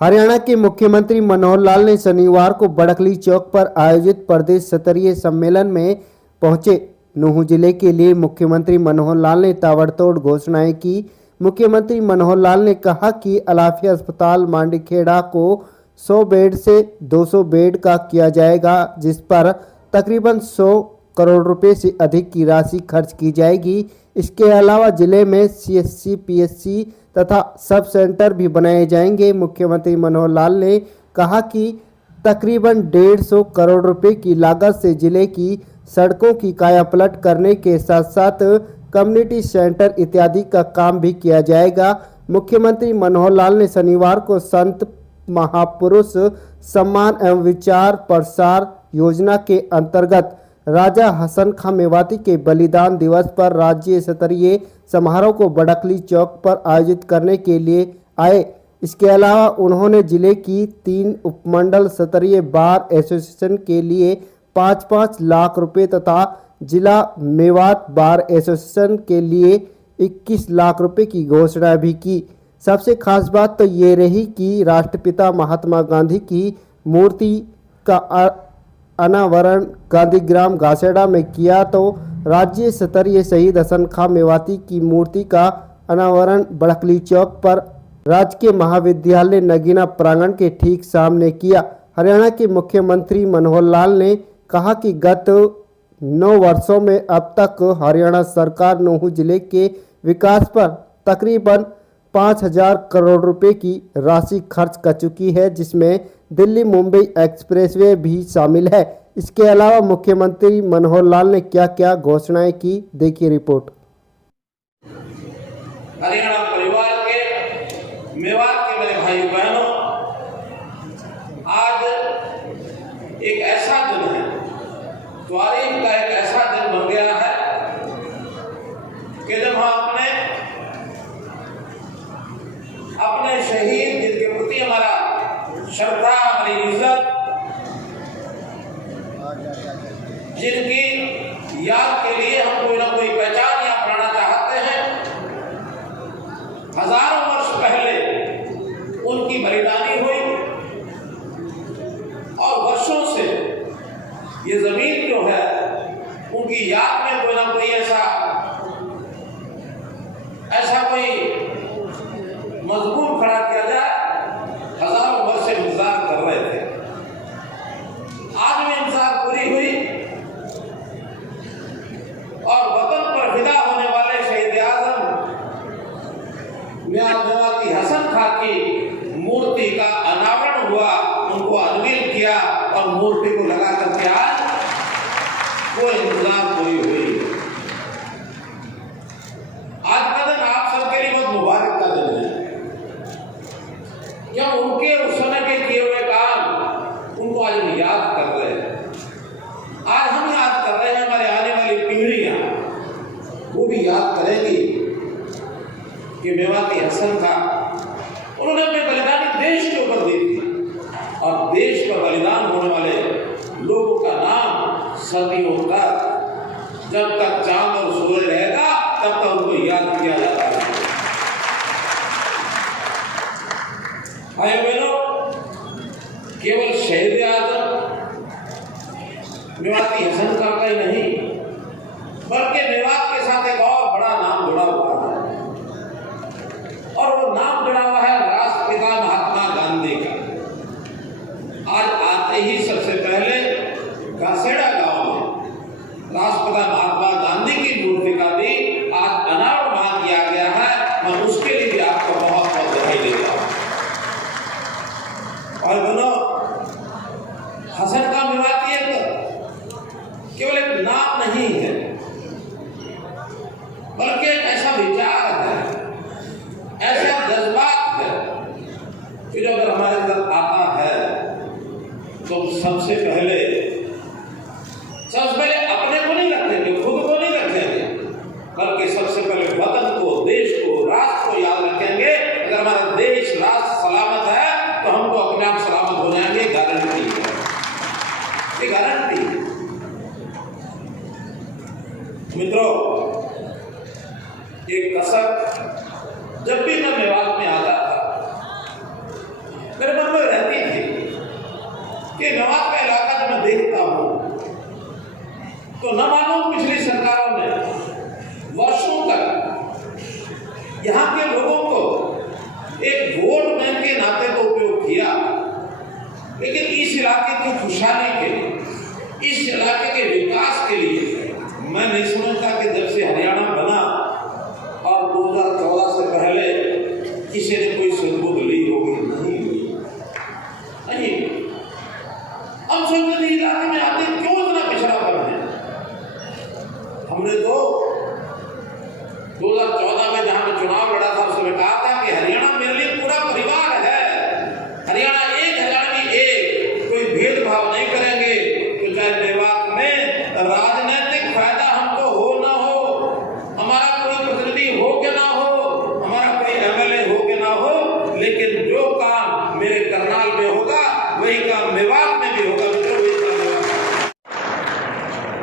हरियाणा के मुख्यमंत्री मनोहर लाल ने शनिवार को बड़कली चौक पर आयोजित प्रदेश स्तरीय सम्मेलन में पहुंचे। नूंह जिले के लिए मुख्यमंत्री मनोहर लाल ने ताबड़तोड़ घोषणाएं की। मुख्यमंत्री मनोहर लाल ने कहा कि अलाफिया अस्पताल मांडीखेड़ा को 100 बेड से 200 बेड का किया जाएगा, जिस पर तकरीबन 100 करोड़ रुपए से अधिक की राशि खर्च की जाएगी। इसके अलावा जिले में CSC, PSC तथा सब सेंटर भी बनाए जाएंगे। मुख्यमंत्री मनोहर लाल ने कहा कि तकरीबन 150 करोड़ रुपए की लागत से जिले की सड़कों की कायापलट करने के साथ साथ कम्युनिटी सेंटर इत्यादि का काम भी किया जाएगा। मुख्यमंत्री मनोहर लाल ने शनिवार को संत महापुरुष सम्मान एवं विचार प्रसार योजना के अंतर्गत राजा हसन खां मेवाती के बलिदान दिवस पर राज्य स्तरीय समारोह को बड़कली चौक पर आयोजित करने के लिए आए। इसके अलावा उन्होंने जिले की 3 उपमंडल स्तरीय बार एसोसिएशन के लिए 5-5 लाख रुपए तथा जिला मेवात बार एसोसिएशन के लिए 21 लाख रुपए की घोषणा भी की। सबसे खास बात तो ये रही कि राष्ट्रपिता महात्मा गांधी की मूर्ति का अनावरण गांधीग्राम घासेड़ा में किया, तो राज्य स्तरीय शहीद हसन खां मेवाती की मूर्ति का अनावरण बड़कली चौक पर राजकीय महाविद्यालय नगीना प्रांगण के ठीक सामने किया। हरियाणा के मुख्यमंत्री मनोहर लाल ने कहा कि गत 9 वर्षों में अब तक हरियाणा सरकार नूंह जिले के विकास पर तकरीबन 5000 करोड़ रुपए की राशि खर्च कर चुकी है, जिसमें दिल्ली मुंबई एक्सप्रेसवे भी शामिल है। इसके अलावा मुख्यमंत्री मनोहर लाल ने क्या क्या घोषणाएं की, देखिए रिपोर्ट। हरियाणा परिवार के मेवात के मेरे भाई बहनों, आज एक ऐसा दिन है, तारीख का एक ऐसा दिन बन गया है कि जब हम अपने शहीद जिनके प्रति हमारा श्रद्धा, हमारी इज्जत, जिनकी याद के लिए हम कोई ना कोई पहचान या अपनाना चाहते हैं, हजारों वर्ष पहले उनकी बलिदानी हुई और वर्षों से ये जमीन जो है उनकी याद में कोई ना कोई ऐसा कोई मजबूर खड़ा किया जाए। हजारों वर्ष से इंतजार कर रहे थे, आज भी इंतजार पूरी हुई और वतन पर फिदा होने वाले शहीद आजम मेवाती हसन खां की मूर्ति का अनावरण हुआ, उनको अनवील किया और मूर्ति को लगा करके आज वो इंतजार पूरी हुई। आज का दिन आप सबके लिए बहुत मुबारक का दिन है, क्या उनके उस समय के किए हुए काम उनको आज हम याद कर रहे हैं। आज हम याद कर रहे हैं, हमारे आने वाली पीढ़ियां वो भी याद करेंगी कि मेवाती हसन खां उन्होंने अपनी बलिदानी देश के ऊपर दी थी और देश पर बलिदान होने वाले लोगों का नाम सदियों तक, जब तक चांद और सूरज रहेगा तब तक उनको याद किया जाता है। भाई बहनों, केवल शहीद आजम मेवाती हसन खां का ही नहीं, बल्कि मेवात के साथ एक और बड़ा नाम जुड़ा हुआ है और वो नाम जुड़ा हुआ है राष्ट्रपिता महात्मा गांधी का। आज आते ही सबसे पहले घासेड़ा गांव में राष्ट्रपिता महात्मा गांधी की मूर्ति का भी आज अनावरण वहां किया गया है। मैं उसके लिए भी आपको बहुत बहुत बधाई देता हूं। और दोनों हसन खां मेवाती केवल एक नाम नहीं है, बल्कि एक ऐसा विचार है, ऐसा जज्बात है कि जो अगर हमारे अंदर आता है तो सबसे पहले अपने को नहीं रखेंगे, खुद को नहीं रखेंगे, बल्कि सबसे पहले वतन को, देश को, राष्ट्र को याद रखेंगे। अगर हमारा देश, राष्ट्र सलामत है तो हमको अपने आप सलामत हो जाएंगे, गारंटी है, ये गारंटी। मित्रों, एक कसक जब भी मैं मेवात में आता था मेरे मन में रहती थी कि मेवात का इलाका जब मैं देखता हूँ तो न मालूम पिछली सरकारों ने वर्षों तक यहाँ के लोगों को एक वोट बैंक के नाते तो उपयोग किया, लेकिन इस इलाके की खुशहाली के, इस इलाके के विकास के लिए मैं नहीं समझता कि जब से हरियाणा बना और 2014 से पहले किसी ने कोई सुध ली होगी, नहीं हुई, नहीं। हम सोचते थे इलाके में आते क्यों इतना पिछड़ापन है। हमने तो 2014 में जहां मैं चुनाव लड़ा था उसमें कहा था कि हरियाणा मेरे लिए पूरा परिवार है, हरियाणा एक, हरियाणवी एक, कोई भेदभाव नहीं करेंगे। तो चाहे मेवात में राजनीतिक फायदा हमको हो ना हो, हमारा कोई प्रतिनिधि हो के ना हो, हमारा कोई एमएलए हो के ना हो, लेकिन जो काम मेरे करनाल में होगा वही काम मेवात में भी होगा।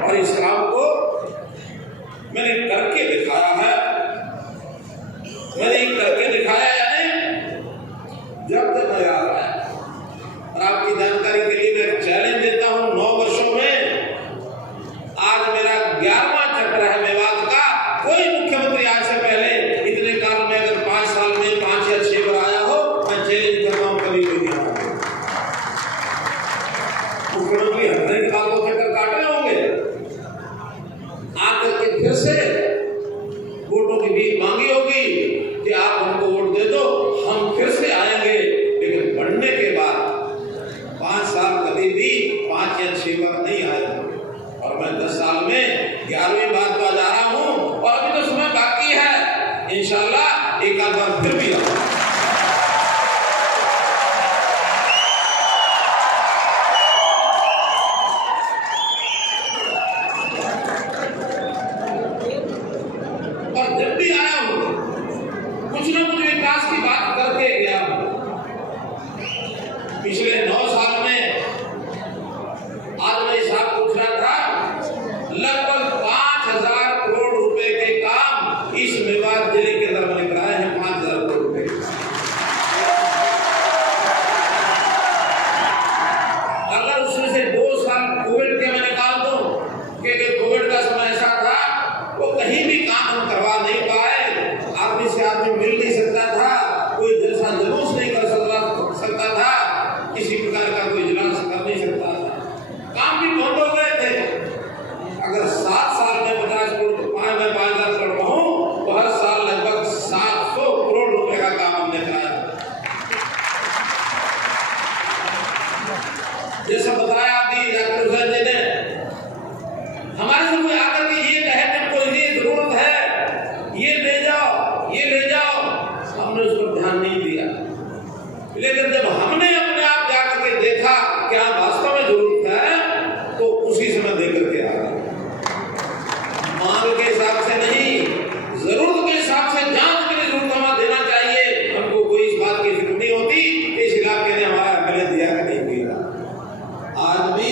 और इस काम को मैंने करके दिखाया है। मैंने करके दिखाया यानी जब तक नजर आ रहा है। और आपकी जानकारी के लिए मैं चैलेंज देता हूं, 9 वर्षों में आज मेरा 11वां चक्र है मेवात का। कोई मुख्यमंत्री आज से पहले इतने काल में अगर 5 साल में 5 या 6 बार आया हो, मैं चैलेंज करता हूं कभी कोई नहीं आया। मुख्यमंत्री हर एक बात को चक्कर काट रहे होंगे, आकर के फिर से वोटों की भीख मांगी होगी कि आप हमको वोट दे दो, हम फिर से आएंगे। लेकिन बढ़ने के बाद 5 साल कभी भी 5 या 6 बार नहीं आए। और मैं 10 साल में 11वीं बार तो जा रहा हूं और अभी तो समय बाकी है, इंशाल्लाह एक आध बार फिर भी आऊंगा। और जब भी आया हूं कुछ ना कुछ विकास की बात करके गया हूं। पिछले 9 साल में आज मैं हिसाब पूछ रहा था, लगभग 5000 करोड़ रुपए के काम इस मेवात जिले के अंदर मैंने कराए हैं। 5000 करोड़ रुपए। अगर उसमें से 2 साल कोविड के मैं निकाल दूं, क्योंकि कोविड का समय ऐसा था वो कहीं भी काम हम करवा नहीं पाए, आदमी से आदमी मिल नहीं सकता था, कोई जलसा जुलूस नहीं कर सकता था, किसी प्रकार का कोई इजलास कर नहीं सकता था, काम भी बंद हो गए थे। अगर 7 साल में 50 करोड़, 5,000 करोड़ कहूं तो हर साल लगभग 700 करोड़ रुपए का काम हमने कराया। जैसा बताया अभी डॉक्टर हुसैन जी ने, हमारे से कोई आकर के ये कहे कि कोई ये जरूरत है, ये ले जाओ, ये ले जाओ, हमने उस पर ध्यान नहीं दिया। लेकिन जब हमने अपने आप जाकर के देखा कि हाँ वास्तव में जरूरत है, तो उसी समय देकर के आ गए। मांग के हिसाब से नहीं, जरूरत के हिसाब से जांच के लिए जरूरत हमें देना चाहिए। हमको कोई इस बात की फिक्र नहीं होती इस इलाके ने हमारा एमएलए दिया कि नहीं दिया। आज भी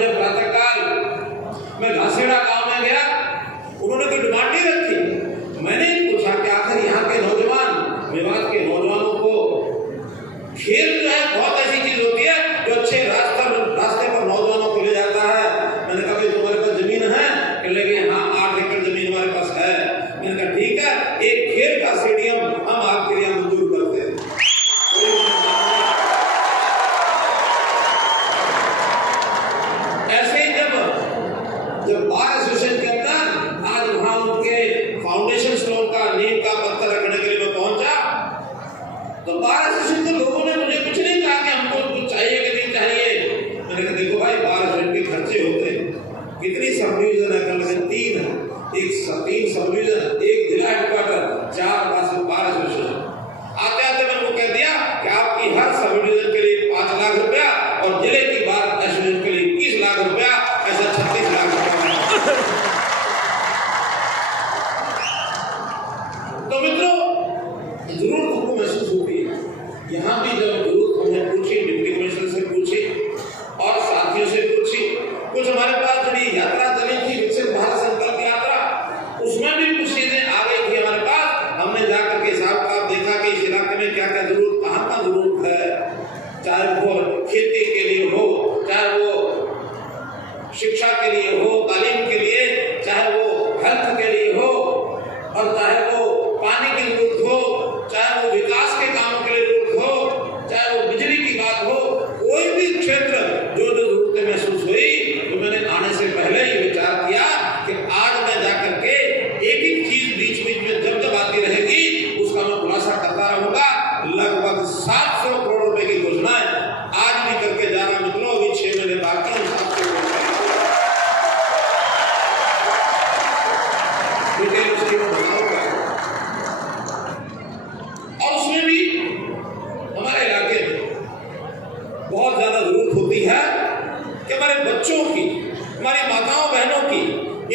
जब प्रातःकाल मैं घासेड़ा गांव में गया, उन्होंने कोई डिमांड नहीं रखी। मैंने पूछा कि आखिर यहाँ के नौजवान, मेवात के नौजवानों को खेल जो है बहुत ऐसी चीज होती है जो अच्छे रास्ते पर नौजवानों को ले जाता है। मैंने कहा भाई तुम्हारे पास जमीन है? कहने लगे हाँ 8 एकड़ जमीन हमारे पास है। मैंने कहा ठीक है, एक खेल का स्टेडियम हम आपके लिए मंजूर करते हैं। ऐसे ही जब बार एसोसिएशन के अंदर आज वहां उनके फाउंडेशन स्टोन का नींव का पत्थर रखने के लिए मैं पहुंचा, तो बार एसोसिएशन के लोगों ने मुझे कुछ नहीं कहा कि हमको कुछ चाहिए कि नहीं चाहिए। मैंने कहा देखो भाई, बार एसोसिएशन के खर्चे होते हैं, कितनी सब डिवीजन है, कल में 3 है, 3 सब डिवीजन, 1 जिला हेडक्वार्टर, 4 बार एसोसिएशन। आते आते मैंने उनको कह दिया कि आपकी हर सब डिवीजन के लिए 5 लाख रुपया और जिले की बार एसोसिएशन के लिए 21 लाख रुपया, ऐसा 36 लाख रुपया। तो मित्रों, जरूरत हमको महसूस होती है। यहाँ भी जब चाहे वो खेती के लिए हो, चाहे वो शिक्षा के लिए हो, तालीम के लिए, चाहे वो हेल्थ के लिए हो, और चाहे वो पानी की जरूरत हो, चाहे वो विकास के कामों के लिए जरूरत हो, चाहे वो बिजली की बात हो, कोई भी क्षेत्र जो जो जरूरतें महसूस हुई, तो मैंने आने से पहले ही विचार किया कि आज मैं जाकर के एक एक चीज बीच बीच में जब जब आती रहेगी उसका मैं खुलासा करता रहूंगा। लगभग 700 करोड़ रुपए की घोषणाएं आज भी करके जा रहा मित्रों, अभी 6 महीने बाकी हैं। 700 करोड़ डिटेल उसकी मैं बताऊंगा। और उसमें भी हमारे इलाके में बहुत ज्यादा जरूरत होती है कि हमारे बच्चों की, हमारी माताओं बहनों की,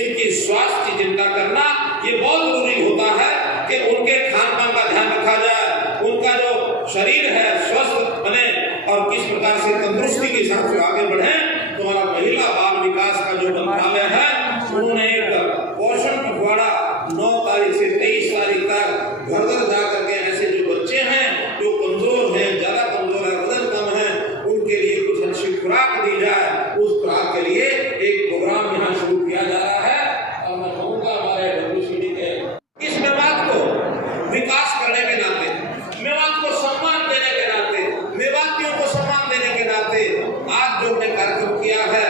इनकी स्वास्थ्य की चिंता करना ये बहुत जरूरी होता है कि उनके खान पान का ध्यान रखा जाए, उनका जो शरीर है स्वस्थ बने और किस प्रकार से तंदुरुस्ती के साथ से आगे बढ़े। तो हमारा महिला बाल विकास का जो मंत्रालय है, उन्होंने एक पोषण पखवाड़ा 9 तारीख से 23 तारीख तक घर घर जाकर के ऐसे जो बच्चे हैं जो कमजोर हैं, ज्यादा कमजोर है, वजन कम है, उनके लिए कुछ अच्छी खुराक दी जाए। उस खुराक के लिए एक प्रोग्राम यहाँ शुरू किया जा रहा है। और मैं कहूँगा हमारे WCD के इस मेवात को विकास करने के नाते, मेवात को सम्मान देने के नाते, मेवातियों को सम्मान देने के नाते आज जो हमने कार्यक्रम किया है,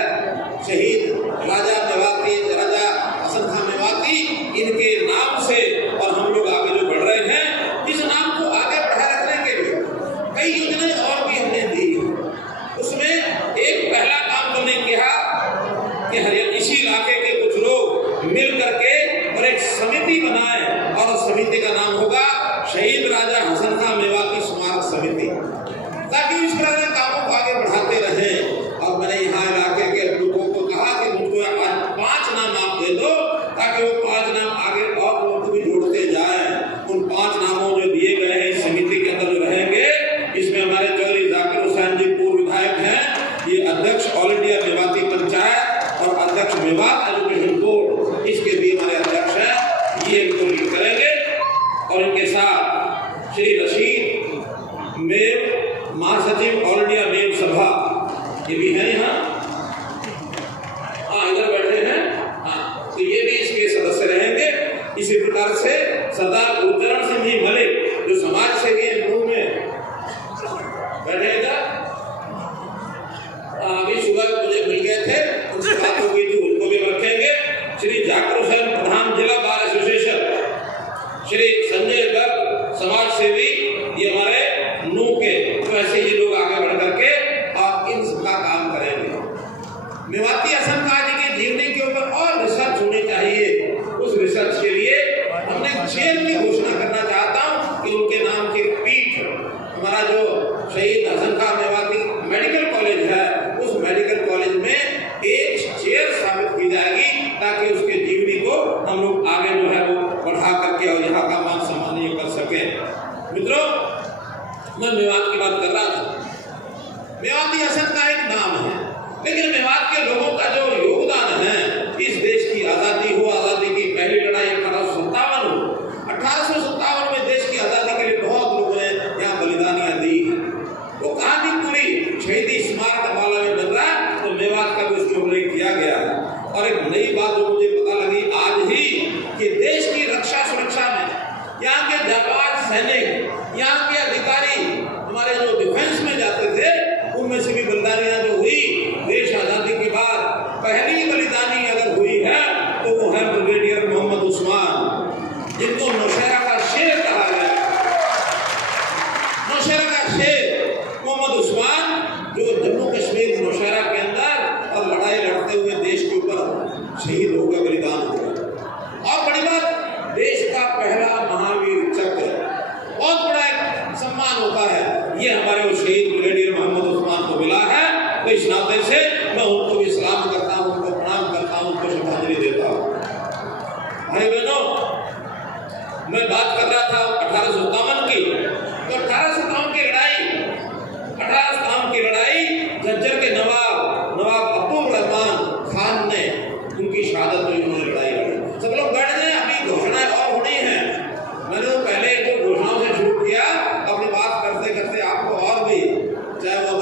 शहीद राजा मेवाती, राजा हसन खां मेवाती, इनके नाम से और हम लोग आगे जो बढ़ रहे हैं, इस नाम को आगे बढ़ाए रखने के लिए कई योजनाएं और भी हमने दी। उसमें एक पहला काम हमने किया कि इसी इलाके के कुछ लोग मिल करके और एक समिति बनाए, और उस समिति का नाम होगा शहीद राजा हसन खां मेवाती स्मारक समिति, ताकि इस तरह के कामों को आगे बढ़ाते रहें। और मैंने यहाँ इलाके के लोगों को कहा कि मुझको 5 नाम आप दे दो, ताकि वो 5 नाम आगे और लोग भी जोड़ते जाएं। उन 5 नामों जो दिए गए हैं इस समिति के अंदर जो रहेंगे, इसमें हमारे चौधरी जाकिर हुसैन जी पूर्व विधायक हैं, ये अध्यक्ष ऑल इंडिया मेवाती पंचायत और अध्यक्ष मेवात एजुकेशन बोर्ड, इसके भी हमारे अध्यक्ष हैं, ये इनको लीड करेंगे। और इनके साथ श्री रशीद मेव, महासचिव ऑल इंडिया मेव सभा, ये भी है यहाँ, इधर बैठे हैं, तो ये भी इसके सदस्य रहेंगे। इसी प्रकार से सरदार गुरचरण सिंह जी मलिक जो समाज सेवी रूम में बैठे इधर, अभी सुबह मुझे मिल गए थे, उनसे बात हो गई थी, उनको भी रखेंगे। श्री जाकिर हुसैन प्रधान जिला बार एसोसिएशन, श्री संजय गर्ग समाज सेवी, ये हमारे नू के, तो ऐसे ही लोग आगे बढ़ करके और इन सबका काम करेंगे। मेवाती हसन खां जी की जीवनी के ऊपर और रिसर्च होनी चाहिए। उस रिसर्च के लिए हमने जेल की घोषणा करना चाहता हूँ कि उनके नाम की पीठ, हमारा जो शहीद हसन खां मेवाती मेडिकल कॉलेज है, उस मेडिकल कॉलेज में एक चेयर स्थापित की जाएगी, ताकि उसके जीवनी को हम लोग आगे जो है वो बढ़ा करके और यहाँ का मान सम्मान कर सके। मित्रों, मैं मेवात की बात कर रहा था। मेवाती हसन का एक नाम है, लेकिन मेवात के लोगों का जो योगदान है, इस देश की आजादी हो, आजादी की पहली लड़ाई 1857 हो, 1857 में देश की आजादी के लिए बहुत लोगों ने यहाँ बलिदानियां दी। वो कहानी पूरी शहीदी स्मारक वाला में बन रहा है, तो मेवात का भी उसके उल्लेख किया गया है। और एक नई बात जो मुझे पता लगी आज ही, कि देश की रक्षा सुरक्षा में यहाँ के जाबाज सैनिक, यहाँ के अधिकारी, हमारे जो डिफेंस में जाते थे, उनमें से भी बलिदानियां जो हुई देश आजादी के बाद, पहली बलिदानी अगर हुई है तो वो है ब्रिगेडियर मोहम्मद उस्मान, जिनको नौशहरा का शेर कहा गया। नौशहरा का शेर मोहम्मद उस्मान, जो जम्मू कश्मीर नौशहरा के अंदर और लड़ाई लड़ते हुए देश के ऊपर शहीद हो गए, बलिदान हो गए। और बड़ी बात, देश का पहला महावीर चक्र, बहुत बड़ा एक सम्मान होता है, ये हमारे वो शहीद ब्रिगेडियर मोहम्मद उस्मान को मिला है। तो इस नाते से मैं उनको भी सलाम करता हूँ, उनको प्रणाम करता हूँ, उनको श्रद्धांजलि देता हूँ। भाई बहनों, मैं बात कर रहा था 1857 की, तो 1857 की लड़ाई, 1857 की लड़ाई झज्जर के नवाब अब्दुल रहमान खान ने, उनकी शहादत में उन्होंने लड़ाई लड़ी। सब लोग बैठ गए, अभी घोषणाएं और होनी है। मैंने तो पहले जो घोषणाओं से शुरू किया, अपनी बात करते करते आपको और भी, चाहे वो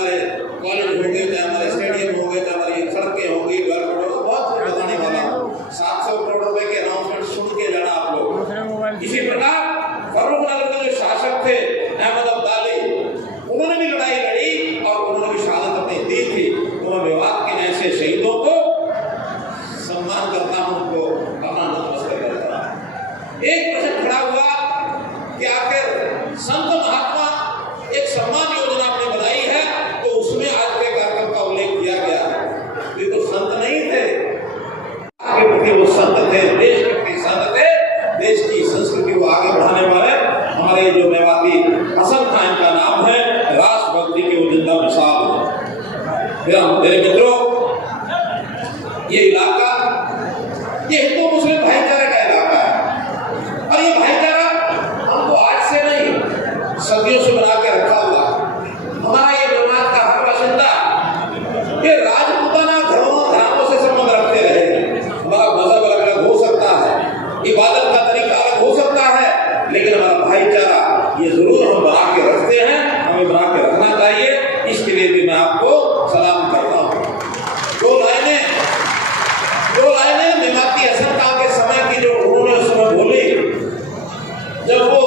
मेरे मित्रों, ये इलाका ये हिंदू मुस्लिम भाईचारे का इलाका है और ये भाईचारा हमको आज से नहीं सदियों से बना के रखा हुआ। हमारा ये जमात का हर बाशिंदा ये राजपूताना घरानों से संबंध रखते रहे। हमारा मजहब अलग अलग हो सकता है, इबादत का तरीका अलग हो सकता है, लेकिन हमारा भाईचारा ये जरूर हम बना के रखते हैं, हमें बना के रखना चाहिए। इसके लिए भी मैं आपको सलाम करता हूँ। दो लाइनें मेवाती हसन खां के समय की जो उन्होंने उस समय बोली, जब वो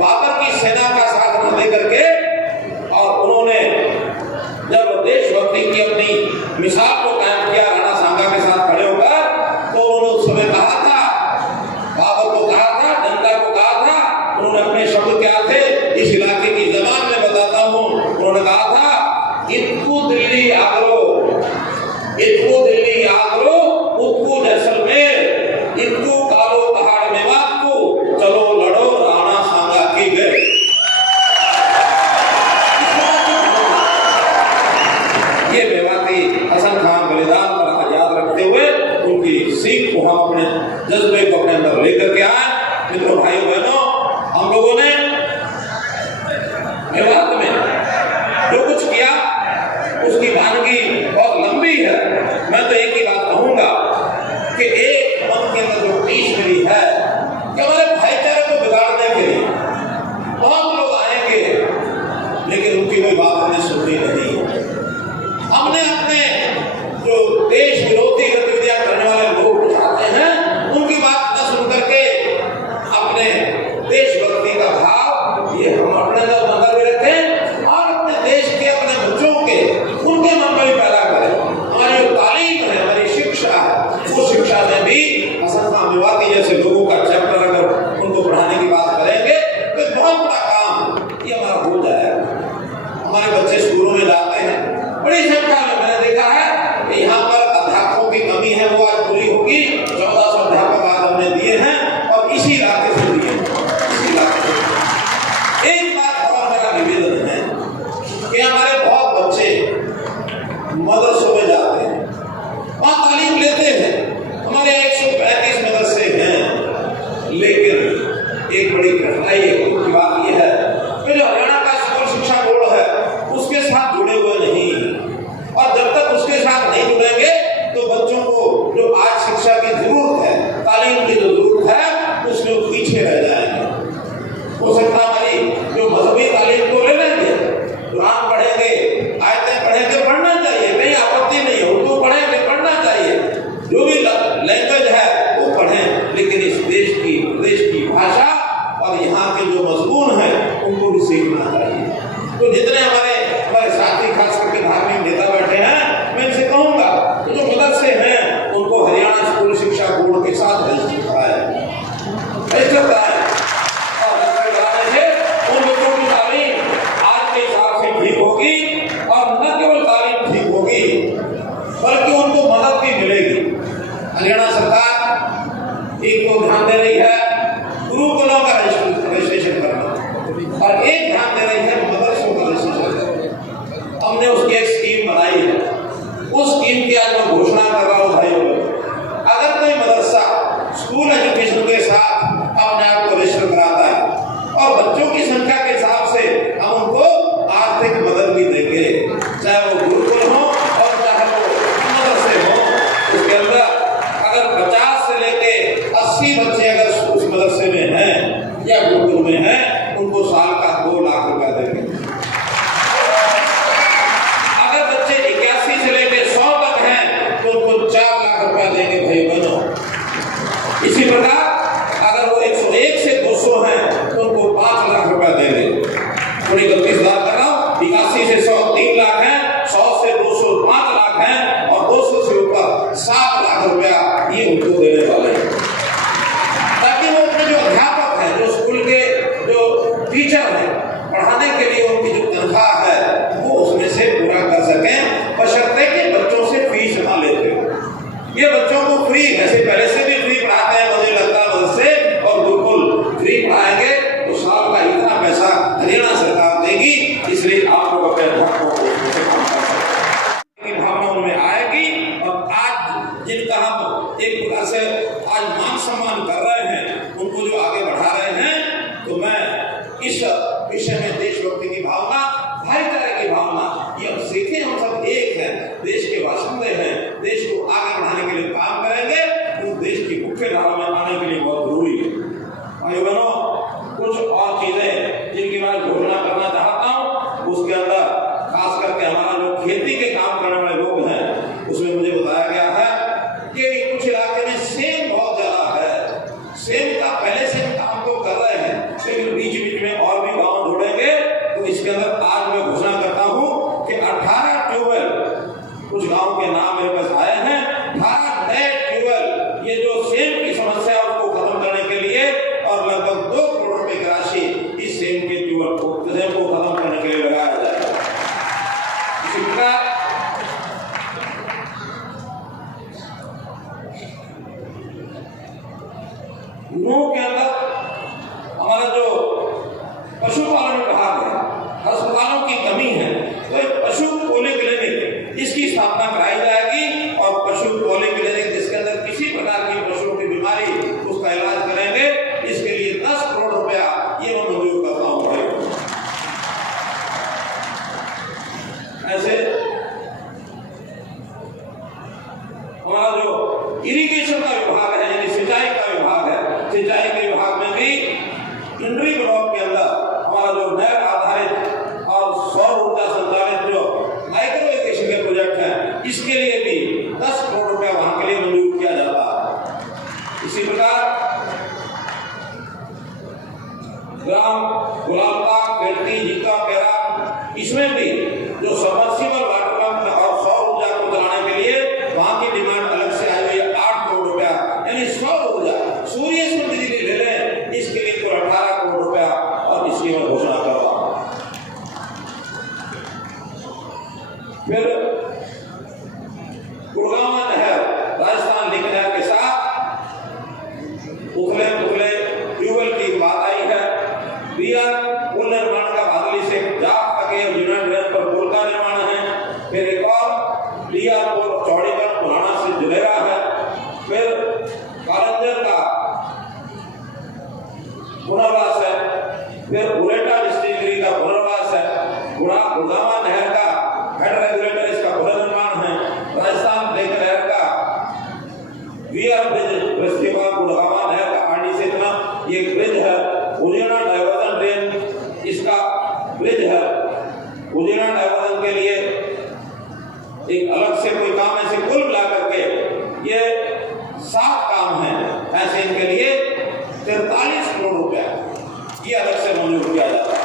बाबर की सेना का साथ न दे करके और उन्होंने जब देशभक्ति की अपनी मिसाल को कायम किया राणा सांगा के साथ खड़े होकर, तो उन्होंने उस समय कहा था, बाबर को कहा था, जनता को कहा था, उन्होंने अपने शब्द क्या थे इस इलाके की जबान में बताता हूँ, उन्होंने कहा था, इनको दिल्ली आगरो, इनको दिल्ली आगरो, उनको जैसलमेर, इनको कालो पहाड़ मेवात को, चलो लड़ो राणा सांगा की गए। ये मेवाती हसन खान बलिदान पर याद रखते हुए उनकी सीख को हम अपने जज्बे को अपने अंदर लेकर के आए। मित्रों, भाइयों बहनों, हम लोगों ने मेवात में जो कुछ किया उसकी वानगी बहुत लंबी है। मैं तो एक ही बात कहूंगा कि एक मन के अंदर जो टीस मिली है कि हमारे भाईचारे को बिगाड़ने के लिए बहुत लोग आएंगे, लेकिन उनकी कोई बात हमने सुनी नहीं। हमने अपने जो देश विरोधी गतिविधियां करने वाले लोग कुछ आते हैं, उनकी बात न सुन करके अपने देशभक्ति का भाव ये हम अपने अंदर भी रखें और अपने देश के, अपने बच्चों के, उनके मन में भी पैदा करें। हमारी जो तालीम है, हमारी शिक्षा है, वो शिक्षा में भी हसन खां मेवाती जैसे लोगों का चैप्टर अगर उनको पढ़ाने की बात करेंगे तो बहुत बड़ा काम ये हमारा हो जाएगा। हमारे बच्चे स्कूलों में जाते हैं, बड़ी संख्या में मैंने देखा है कि यहाँ पर अध्यापकों की कमी है, वो आज पूरी होगी। 1400 अध्यापक आज हमने दिए हैं और इसी इलाके से दिए हैं, इसी इलाके से। एक बात और मेरा निवेदन है कि हमारे बहुत बच्चे मदरसों में जाते हैं, वहाँ तालीम लेते हैं। हमारे 135 मदरसे हैं, लेकिन एक बड़ी कठिनाई की बात यह है कि जो हरियाणा का स्कूल शिक्षा बोर्ड है उसके साथ जुड़े हुए नहीं, और जब तक उसके साथ नहीं जुड़ेंगे तो बच्चों को जो आज शिक्षा की जरूरत है, तालीम की जो जरूरत है, उसमें वो पीछे रह जाएंगे। हो सकता है हमारी जो मजहबी तालीम को ले लेंगे, कुरान पढ़ेंगे, आयतें पढ़ेंगे, पढ़ना चाहिए, नहीं आपत्ति नहीं है, उर्दू पढ़ेंगे, पढ़ना चाहिए, जो भी लैंग्वेज है वो पढ़ें, लेकिन इस देश की, प्रदेश की भाषा और यहाँ के जो मजमून है उनको भी सीखना चाहिए। तो जितने हमारे साथी खास करके धार्मिक नेता बैठे हैं, मैं इनसे कहूँगा कि जो मदरसे हैं उनको हरियाणा स्कूल शिक्षा बोर्ड के साथ रजिस्टर कराएं, रजिस्टर कराएं, और रजिस्टर कराने से उन बच्चों की तालीम आज के हिसाब से ठीक होगी, और न केवल तालीम ठीक होगी बल्कि उनको मदद भी मिलेगी। हरियाणा सरकार एक तो ध्यान दे रही है गुरुकुलों का रजिस्ट्रेशन करना, और एक ध्यान दे रही है मदरसों का रजिस्ट्रेशन करना। हमने उसकी एक स्कीम बनाई है, उस स्कीम की आज मैं घोषणा कर रहा हूँ भाइयों। अगर कोई मदरसा स्कूल एजुकेशन के साथ अपने आप को रजिस्टर कराता है और बच्चों की संख्या के हिसाब से हम उनको आर्थिक मदद भी देंगे, चाहे वो गुरुकुल हो और चाहे वो मदरसे हो। उसके अंदर अगर 50 से लेके 80 बच्चे अगर उस मदरसे में हैं या गुरुकुल में हैं, उनको साल का 2 लाख रुपया देंगे। अगर बच्चे 81 से लेके 100 तक हैं तो उनको 4 लाख रुपया देंगे भाई बहनों। इसी प्रकार अगर वो 101 से 200 हैं तो उनको 5 लाख इसके अंदर आज मैं घोषणा करता हूं कि 18 ट्यूबवेल, कुछ गांव के नाम मेरे पास आए हैं, 18 नए ट्यूबवेल, ये जो सेम की समस्या है उसको खत्म करने के लिए, और लगभग 2 करोड़ रुपए की राशि इस सेम के ट्यूबवेल को खत्म करने के लिए लगाया जाएगा। इसी प्रकार नूह के अंदर हमारा जो पशुपालन विभाग है, अस्पतालों की कमी है, तो एक पशु पोलियो क्लिनिक इसकी स्थापना कराई जाएगी, और पशु पोलियो क्लिनिक जिसके अंदर किसी प्रकार की पशुओं की बीमारी उसका इलाज करेंगे, इसके लिए 10 करोड़ रुपया ये मैं मंजूर करता हूं भाई। ऐसे हमारा जो इरिगेशन का विभाग है, यानी सिंचाई का विभाग है, सिंचाई के विभाग में भी इंड्री ब्लॉक के अंदर हमारा जो नहर आधारित और सौर ऊर्जा संचालित जो माइक्रो इरिगेशन के प्रोजेक्ट हैं, इसके लिए भी 10 करोड़ रुपया वहां के लिए मंजूर किया जाता है। इसी प्रकार ग्राम गुलाबबाग, केल्टी, जीका, पेरा, इसमें भी जो सबमर्सिबल वाटर पंप और सौर ऊर्जा को चलाने के लिए वहां की डिमांड अलग से आई हुई है 8 करोड़ रुपया, यानी सौर ऊर्जा, सूर्य से बिजली ले लें, इसके लिए कुल 18 करोड़ रुपया, और इसकी मैं घोषणा कर रहा हूं। फिर गुड़गांव नहर, राजस्थान लिंक नहर के साथ उथले पुथले ट्यूबवेल की बात आई है। बीआर पुल निर्माण का बादली से जाप तक यूनियन रेल पर पुल का निर्माण है। फिर एक और बीआर पुल चौड़ीकरण पुराना से जुड़ेगा है। फिर कारंजर का पुनर्वास है। फिर उरेटा डिस्टिलरी का पुनर्वास है। गुड़गांव नहर का हेड रेगुलेटर, इसका पुनर्निर्माण है। राजस्थान लिंक नहर का वीआर ब्रिज, गुड़गांव नहर का आरडी से इतना ये ब्रिज है। उजेना डाइवर्जन ट्रेन, इसका ब्रिज है। उजेना डाइवर्जन के लिए एक अलग से कोई काम, ऐसे कुल मिला करके ये 7 काम है, ऐसे इनके लिए 43 करोड़ रुपया ये अलग से मंजूर किया जाता है।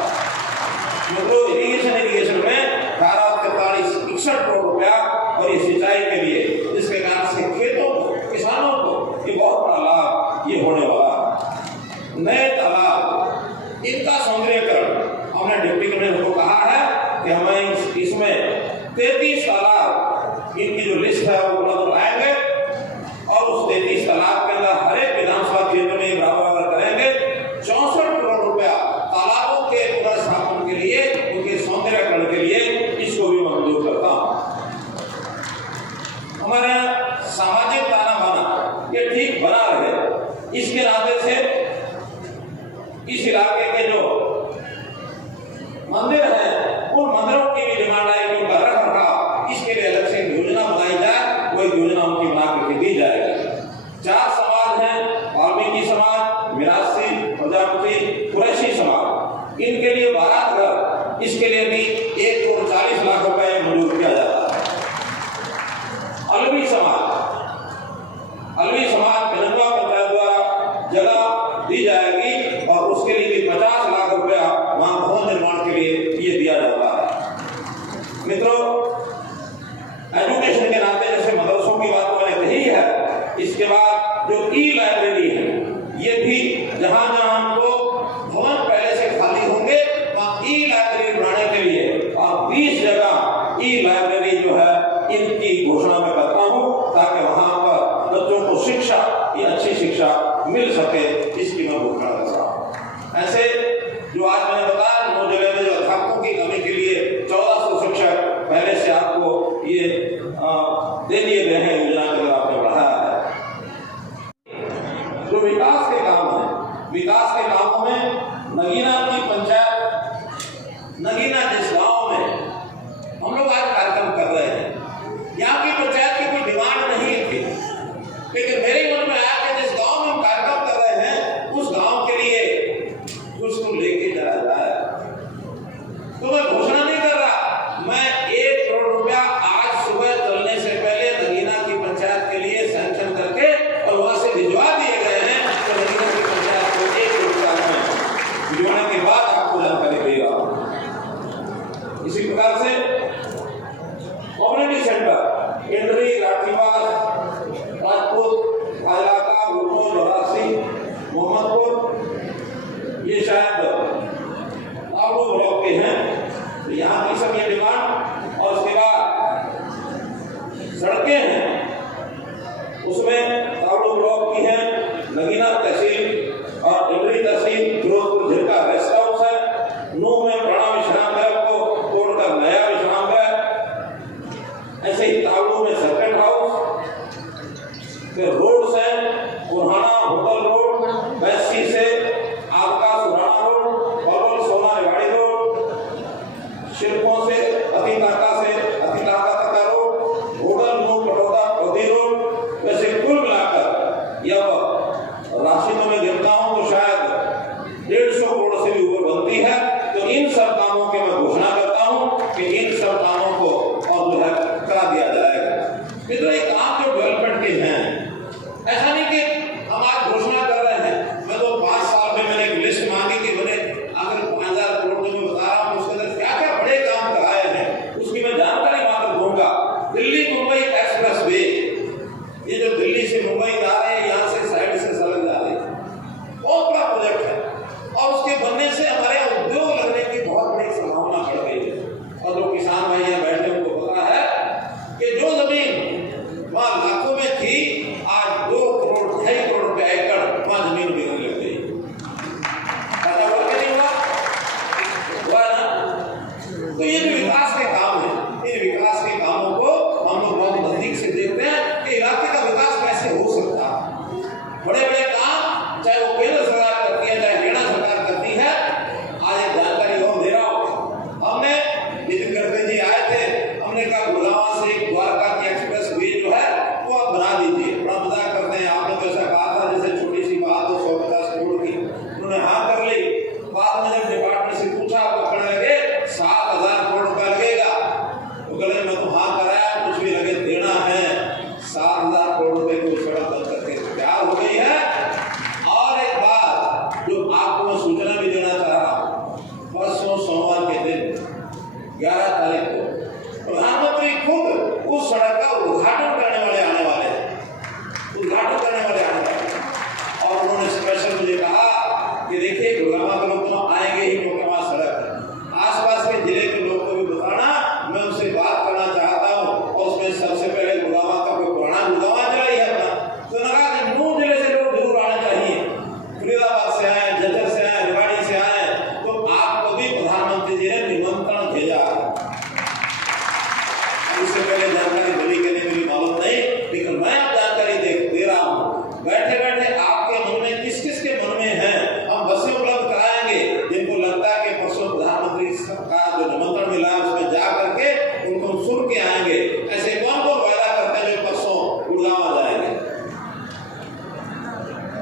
मतलब इरिगेशन में 61 करोड़ रुपया, और ये सिंचाई के लिए, जिसके कारण से खेतों को, किसानों को ये बहुत बड़ा लाभ ये होने वाला। नए तालाब, इनका सौंदर्यकरण हमने डिप्टी कमिश्नर को कहा है कि हमें इसमें 33 तालाब, इनकी जो लिस्ट है वो उपलब्ध कराएंगे, और उस 33 तालाब के अंदर हर एक विधानसभा क्षेत्र में बराबर करेंगे। 64 करोड़ रुपया तालाबों के पुनर्स्थापन के लिए, उनके सौंदर्यकरण के लिए, इसको भी मंजूर करता हूं। हमारे सामाजिक ताना बाना ये ठीक बना रहे, इसके नाते से इस इलाके के जो मंदिर हैं, उन मंदिरों की भी डिमांड आई कि उनका रख रखाव, इसके लिए अलग से योजना बनाई जाए, वो योजना उनकी बना करके दी जाएगी। 4 समाज हैं, वाल्मीकि समाज, मिरासी, प्रजापति, कुरैशी समाज, इनके लिए 12 घर, इसके लिए भी 1 करोड़ 40 लाख रुपए मंजूर किया जाता है। अलवी समाज कलंगा पंचायत द्वारा जगह दी जाएगी, और उसके लिए भी 50 लाख रुपया वहां भवन निर्माण के लिए ये दिया जाता है। मित्रों, एजुकेशन के नाते जैसे मदरसों की बात मैंने कही है, इसके बाद जो ई लाइब्रेरी है, ये भी जहां जहां हमको भवन पहले से खाली होंगे वहां ई लाइब्रेरी बनाने के लिए, और 20 जगह ई लाइब्रेरी जो है इनकी घोषणा मैं करता हूं, ताकि वहां पर बच्चों को शिक्षा, ये अच्छी शिक्षा मिल सके, इसकी मैं घोषणा कर रहा हूं। ऐसे जो आज मैंने बताया, 9 जिले में जो अध्यापकों की कमी के लिए 1400 शिक्षक पहले से आपको ये दे दिए गए हैं, योजना के द्वारा आपने बढ़ाया है। जो विकास के काम है, विकास के कामों में नगीना की पंचायत, नगीना जिस गांव में हम लोग आज कार्यक्रम कर रहे हैं, यहाँ की पंचायत की कोई डिमांड नहीं थी, लेकिन मेरे मन में आया कि जिस गांव में हम कार्यक्रम कर रहे हैं इसी प्रकार से कम्युनिटी सेंटर इंद्री, राठीवास, राजपूत, इलाका, गुरुकुल, लौरासी, मोहम्मदपुर, ये शायद तावड़ू ब्लॉक के हैं। तो यहाँ की सब ये डिमांड, और उसके बाद सड़कें हैं, उसमें तावड़ू ब्लॉक की है, नगीना तहसील और इंद्री तहसील, फिरोजपुर झिरका रेस्ट हाउस है, नूह में पुराना विश्राम गृह को तोड़कर नया विश्राम गृह, ऐसे ही तावड़ू में सर्किट हाउस, फिर रोड्स हैं, कुरहाना होटल रोड, बैसी से आपका सुराना रोड, पलवल सोना रेवाड़ी रोड, शिल्पों से अतिताका तक का रोड, होटल नूह पटोदा पौधी रोड। वैसे कुल मिलाकर यह राशि तो मैं गिनता हूं तो शायद 150 करोड़ से भी ऊपर बनती है। तो इन सब कामों की मैं घोषणा करता हूं कि इन सब कामों को और जो है करा दिया जाएगा। मित्रों, ये काम जो डेवलपमेंट के हैं, ऐसा नहीं कि हम आज घोषणा कर रहे हैं। मैं तो 5 साल में मैंने एक लिस्ट मांगी कि मैंने अगर 5000 करोड़ जो मैं बता रहा हूँ उसके अंदर क्या क्या बड़े काम कराए हैं उसकी मैं जानकारी मात्र दूंगा। दिल्ली मुंबई एक्सप्रेस वे, ये जो दिल्ली से मुंबई जा रहे हैं, यहाँ से साइड से सड़क जा रही है, बहुत बड़ा प्रोजेक्ट है और उसके बनने से हमारे उद्योग लगने की बहुत बड़ी संभावना बढ़ गई है। और जो किसान भाई यहाँ बैठे उनको पता है कि जो जमीन वहाँ लाखों में थी, आज 2 करोड़ 2.5 करोड़ रुपए एकड़ वहाँ जमीन बिकने लग गई। पता हुआ कि नहीं हुआ? हुआ ना? तो ये जो विकास के काम है, इन विकास के कामों को हम लोग बहुत नजदीक से देखते हैं कि इलाके का विकास कैसे हो सकता है। बड़े बड़े काम चाहे वो केंद्र सरकार करती है, चाहे हरियाणा सरकार करती है। आज एक जानकारी और दे रहा हूँ, हमने नितिन गडकरी जी आए थे, हमने कहा गुड़गांव से द्वारका की एक्सप्रेस वे जो है वो आप बना दीजिए। बड़ा मजाक करते हैं, आपने तो ऐसा कहा था जैसे छोटी सी बात हो 150 करोड़ की। उन्होंने हाँ कर ली। बाद में जब डिपार्टमेंट से पूछा पकड़ने लगे 7000 करोड़ रुपया लगेगा, तो कहने मैं तो हाँ कराया, कुछ भी लगे देना है। 7000 करोड़ रुपए की सड़क बन करके तैयार हो गई है। और एक बात जो आपको मैं सूचना भी देना चाह रहा हूँ, परसों सोमवार के दिन 11 तारीख को प्रधानमंत्री खुद उस सड़क का उद्घाटन करने वाले आने वाले हैं, और उन्होंने स्पेशल मुझे कहा कि देखिए गुड़गांव के लोग तो आएंगे ही क्योंकि वहाँ सड़क है, आसपास के जिले के लोग को भी बताना, मैं उनसे बात करना चाहता हूँ। और उसमें सबसे पहले गुड़गांव का कोई पुराना गुड़गांव जिला ही है अपना, तो लगा कि नूह जिले से लोग जरूर आने चाहिए, फरीदाबाद से आए, झज्जर से आए, रेवाड़ी से आए, तो आपको भी प्रधानमंत्री जी ने निमंत्रण भेजा। इससे पहले जानकारी मिली कि नहीं मिली मालूम नहीं, लेकिन मैं अब जानकारी दे रहा हूँ। बैठे बैठे आपके मन में किस किस के मन में है, हम बसें उपलब्ध कराएंगे। जिनको लगता है कि परसों प्रधानमंत्री का जो निमंत्रण मिला है उसमें जा करके उनको सुन के आएंगे। ऐसे कौन कौन वायदा करते हैं जो परसों गुड़गांव जाएंगे?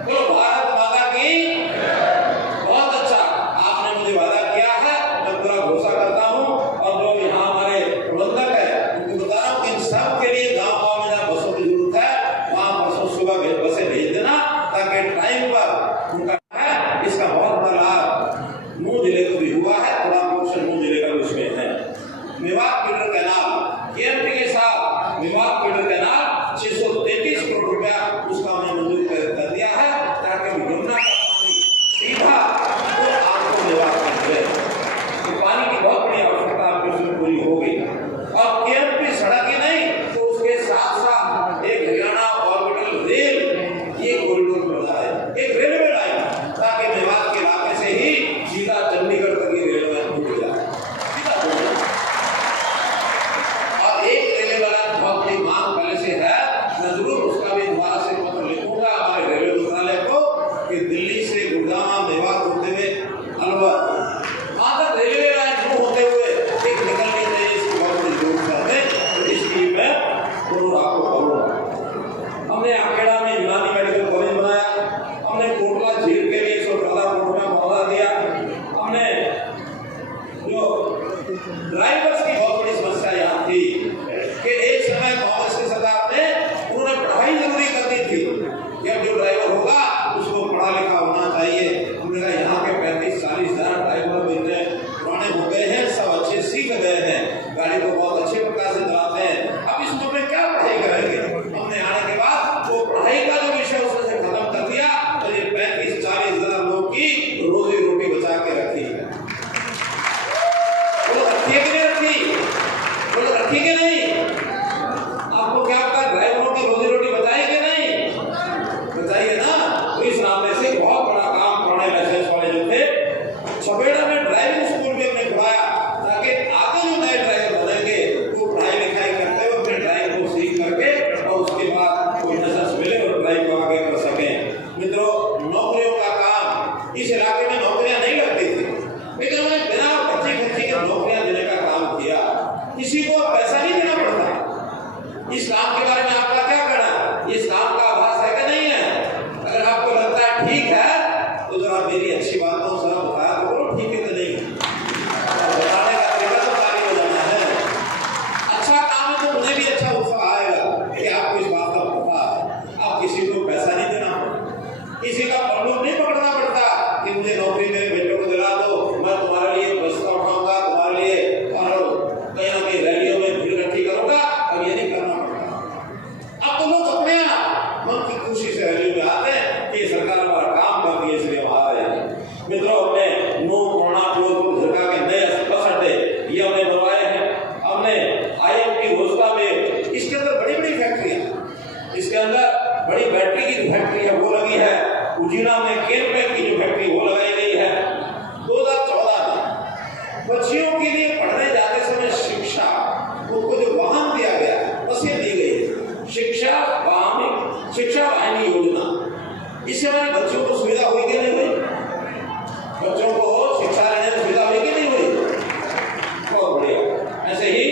तो भारत माता की बहुत अच्छा आपने मुझे वादा किया है, मैं पूरा भरोसा करता हूँ। और जो यहाँ हमारे प्रबंधक है उनको बता रहा हूँ कि इन सब के लिए गाँव में जहाँ बसों की जरूरत है वहाँ परसों सुबह बसें भेज देना, ताकि टाइम पर उनका है। इसका बहुत बड़ा लाभ नूह जिले को भी हुआ है, थोड़ा पोर्शन नूह जिले का भी उसमें है। मेवात फीडर कैनाल केएमटी के साथ मेवात फीडर कैनाल 633 करोड़ रुपया उसका हमने मंजूर कर दिया है, ताकि यमुना का पानी सीधा तो आपको मेवात में मिले। तो पानी की बहुत बड़ी आवश्यकता आपको उसमें पूरी हो गई। और केएमटी सड़क ही नहीं तो उसके साथ साथ एक हरियाणा ऑर्बिटल रेल, ये कॉरिडोर बना है, एक रेलवे लाइन, ताकि मेवात के इलाके से ही सीधा चंडीगढ़ तक की रेलवे लाइन पहुंच जाए, सीधा पहुंच जाए। और एक रेलवे लाइन बहुत बड़ी मांग पहले से है, मैं जरूर उसका भी दोबारा से पत्र लिखूंगा हमारे रेलवे मंत्रालय को कि दिल्ली से गुड़गांव मेवात होते हुए अलवर वहां तक रेलवे लाइन शुरू होते हुए एक निकलनी चाहिए। इसकी बहुत बड़ी जरूरत है, तो इसकी मैं जरूर आपको कहूँगा। हमने आखेड़ा में यूनानी मेडिकल कॉलेज बनाया, हमने कोटला झील के लिए 114 करोड़ रुपया पौधा दिया, हमने जो ड्राइवर्स की बहुत बड़ी समस्या यहाँ थी कि एक समय कांग्रेस की सरकार ने उन्होंने पढ़ाई जरूरी कर दी थी कि अब जो ड्राइवर होगा उसको पढ़ा लिखा होना चाहिए। हमने कहा यहाँ के 35-40 हजार ड्राइवर इतने पुराने हो गए हैं, सब अच्छे सीख गए हैं, रखी है कि नहीं रखी? बोलो रखी कि नहीं? आपको क्या पता ड्राइवरों की रोजी रोटी बचाई कि नहीं? बताइए ना। तो इस नाते से बहुत बड़ा काम पुराने लाइसेंस वाले जो थे, छपेड़ा में ड्राइविंग स्कूल भी हमने खुलाया ताकि आगे जो नए ड्राइवर बनेंगे वो पढ़ाई लिखाई करते हुए अपने ड्राइव को सीख करके और उसके बाद कोई लाइसेंस मिले और ड्राइव को आगे कर सकें। मित्रों, नौकरियों का काम, इस इलाके में नौकरियां नहीं लगती थी, लेकिन हमने बिना पर्ची खर्ची के नौकरियां देने का काम किया। किसी को पैसा नहीं देना पड़ता। इस काम के बारे में आपका क्या कहना है? इस काम का आभास है कि नहीं है? अगर आपको लगता है ठीक है तो जरा मेरी अच्छी बातों से बताया तो बोलो ठीक है कि नहीं। बताने का तरीका तो ताली बजाना है। अच्छा काम है तो मुझे भी अच्छा उत्साह आएगा कि आपको इस बात का पता है। आप किसी को पैसा नहीं देना पड़ता, किसी का पल्लू नहीं पकड़ना पड़ता कि मुझे नौकरी मेरे बेटे को दिला दो, मैं तुम्हारे लिए बस्ता उठाऊंगा, तुम्हारे लिए और कहीं ना कहीं रैलियों में भीड़ इकट्ठी करूंगा। अब ये नहीं करना पड़ता। अब तो लोग अपने मन की खुशी से रैली में आते हैं कि सरकार हमारा काम कर दिए इसलिए हम आ रहे हैं। मित्रों, हमने नो कोरोना फिरोजपुर झरका के नए बस अड्डे ये हमने बनवाए हैं। हमने IIM की घोषणा में इसके अंदर बड़ी बड़ी फैक्ट्रियां, इसके अंदर बड़ी बैटरी की फैक्ट्री है वो लगी है। उजीना में केनपेक की जो फैक्ट्री वो लगाई गई है। 2014 में बच्चियों के लिए पढ़ने जाते समय शिक्षा, उनको जो वाहन दिया गया, बसें दी गई है, शिक्षा वाहिनी योजना। इससे हमारे बच्चों को सुविधा हुई कि नहीं हुई? बच्चों को शिक्षा लेने में सुविधा हुई कि नहीं हुई? बहुत बढ़िया। ऐसे ही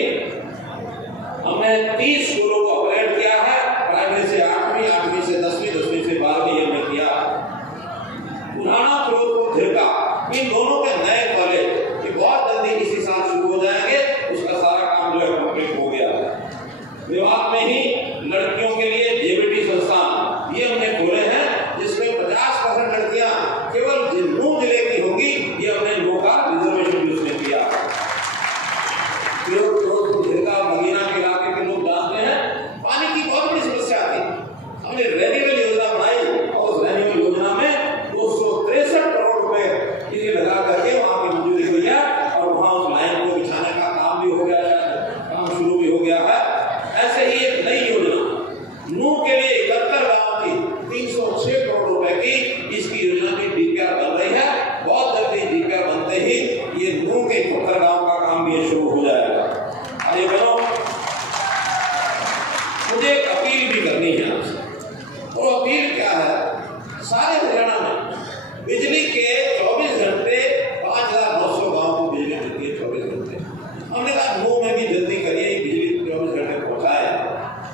हमने 30 स्कूलों को अपग्रेड किया है, प्राइमरी से 8वीं, 8वीं से 10वीं, 10वीं से 12वीं हमने किया। पुराना फिरोजपुर झरका, इन दोनों के नए कॉलेज ये बहुत जल्दी इसी साल शुरू हो जाएंगे। उसका सारा काम जो है कंप्लीट हो गया है। विभाग में ही लड़कियों के लिए JBT संस्थान ये हमने खोले हैं, जिसमें 50% लड़कियां केवल नूह जिले की होंगी। ये हमने लोगों का रिजर्वेशन भी उसने किया। फिरोजपुर झरका मदीना के इलाके के लोग जानते हैं पानी की बहुत बड़ी समस्या थी। हमने रेन्यूअल योजना बनाई और उस रेन्यूअल योजना में 263 करोड़ रुपए इसे लगा करके वहां की मंजूरी हुई है और वहां उस लाइन को बिछाने का काम भी हो गया है, काम शुरू भी हो गया है। ऐसे ही एक नई योजना नूह के लिए 71 गांव की 306 करोड़ रुपए की इसकी योजना की DPR बन रही है। बहुत जल्दी DPR बनते ही ये नूह के 71 गांव का काम भी शुरू हो जाएगा। अरे बहनों, मुझे एक अपील भी करनी है आपसे। वो अपील क्या है? सारे हरियाणा में बिजली के 24 घंटे 5,900 गांव को बिजली मिलती है 24 घंटे। हमने कहा नूह में भी जल्दी करिए, बिजली 24 घंटे पहुंचाए।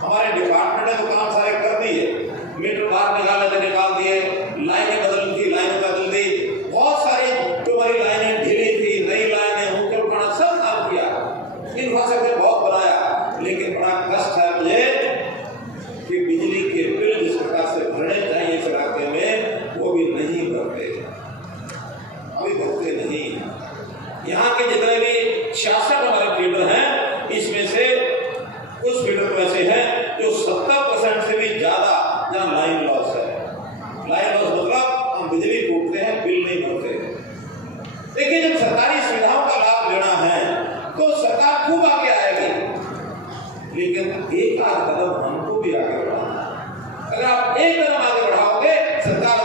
हमारे डिपार्टमेंट ने तो काम सारे कर दिए, मीटर बाहर निकाले थे निकाल दिए, लाइनें बदलनी थी लाइनें बदल दी, बहुत सारी जो हमारी लाइनें ढीली थी नई लाइनें ऊंचे उठाना सब काम किया, इंफ्रास्ट्रक्चर बहुत बनाया। लेकिन बड़ा कष्ट है मुझे कि बिजली के बिल जिस प्रकार से भरने चाहिए इस इलाके में वो भी नहीं भरते, अभी भरते नहीं। यहाँ के जितने भी 66 हमारे फीडर हैं, इसमें से कुछ फीडर तो ऐसे हैं जो 70% से भी ज्यादा जहाँ लाइन लॉस है। लाइन लॉस मतलब हम बिजली फूकते हैं, बिल नहीं भरते। देखिए, जब सरकारी सुविधाओं का लाभ लेना है तो सरकार खूब आगे आएगी, लेकिन एक आध कदम हमको भी आगे बढ़ाना है। अगर आप एक कदम आगे बढ़ाओगे, सरकार